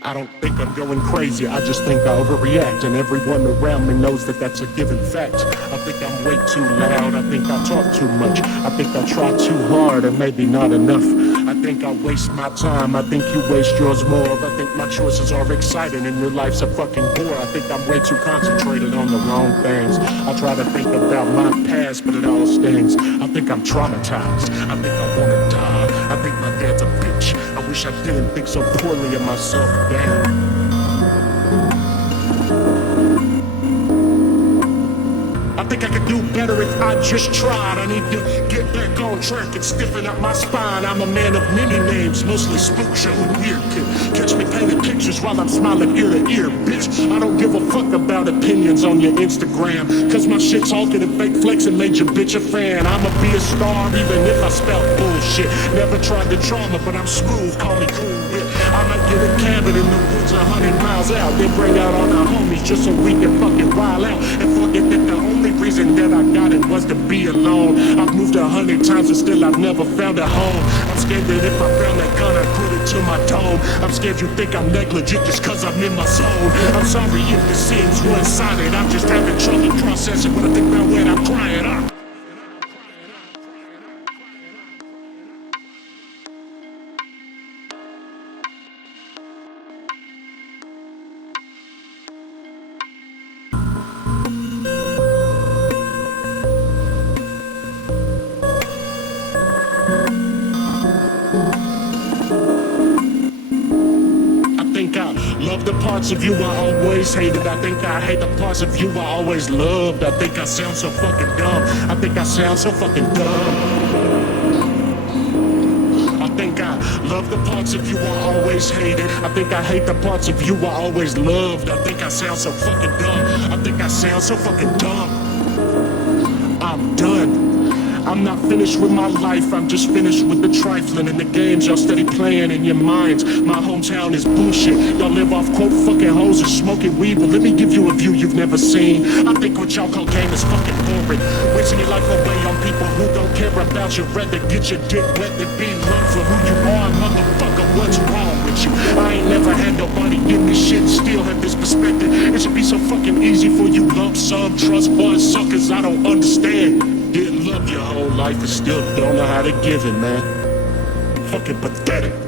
I don't think I'm going crazy, I just think I overreact. And everyone around me knows that that's a given fact. I think I'm way too loud, I think I talk too much, I think I try too hard and maybe not enough. I think I waste my time, I think you waste yours more. I think my choices are exciting and your life's a fucking bore. I think I'm way too concentrated on the wrong things. I try to think about my past, but it all stings. I think I'm traumatized, I think I wanna die. I think my dad's a bitch, I wish I didn't think so poorly of myself. Damn. I think I could do better if I just tried. I need to get back on track and stiffen up my spine. I'm a man of many names, mostly spook show and weird kid. Catch me painting pictures while I'm smiling ear to ear, bitch. I don't give a fuck about opinions on your Instagram, cause my shit talking and fake flexing made your bitch a fan. I'ma be a star even if I spell bullshit. Never tried the drama, but I'm smooth, call me cool wit. I might get a cabin in the woods 100 miles out, then bring out all the homies just so we can fucking rile out. And forget that the only reason that I got it was to be alone. I've moved 100 times and still I've never found a home. I'm scared that if I found that gun I'd put it to my dome. I'm scared you think I'm negligent just cause I'm in my zone. I'm sorry if the seems one-sided, I'm just having trouble processing when I think about when I'm crying out. Love the parts of you I always hated. I think I hate the parts of you I always loved. I think I sound so fucking dumb. I think I sound so fucking dumb. I think I love the parts of you I always hated. I think I hate the parts of you I always loved. I think I sound so fucking dumb. I think I sound so fucking dumb. I'm done. I'm not finished with my life, I'm just finished with the trifling and the games y'all steady playing in your minds. My hometown is bullshit, y'all live off quote fucking hoes and smoking weed, but let me give you a view you've never seen. I think what y'all call game is fucking boring, wasting your life away on people who don't care about you. Rather get your dick wet than be loved for who you are, motherfucker, what's wrong with you? I ain't never had nobody give me shit and still have this perspective. It should be so fucking easy for you lump sum trust fund suckers, I don't understand. Didn't love your whole life and still don't know how to give it, man. Fucking pathetic.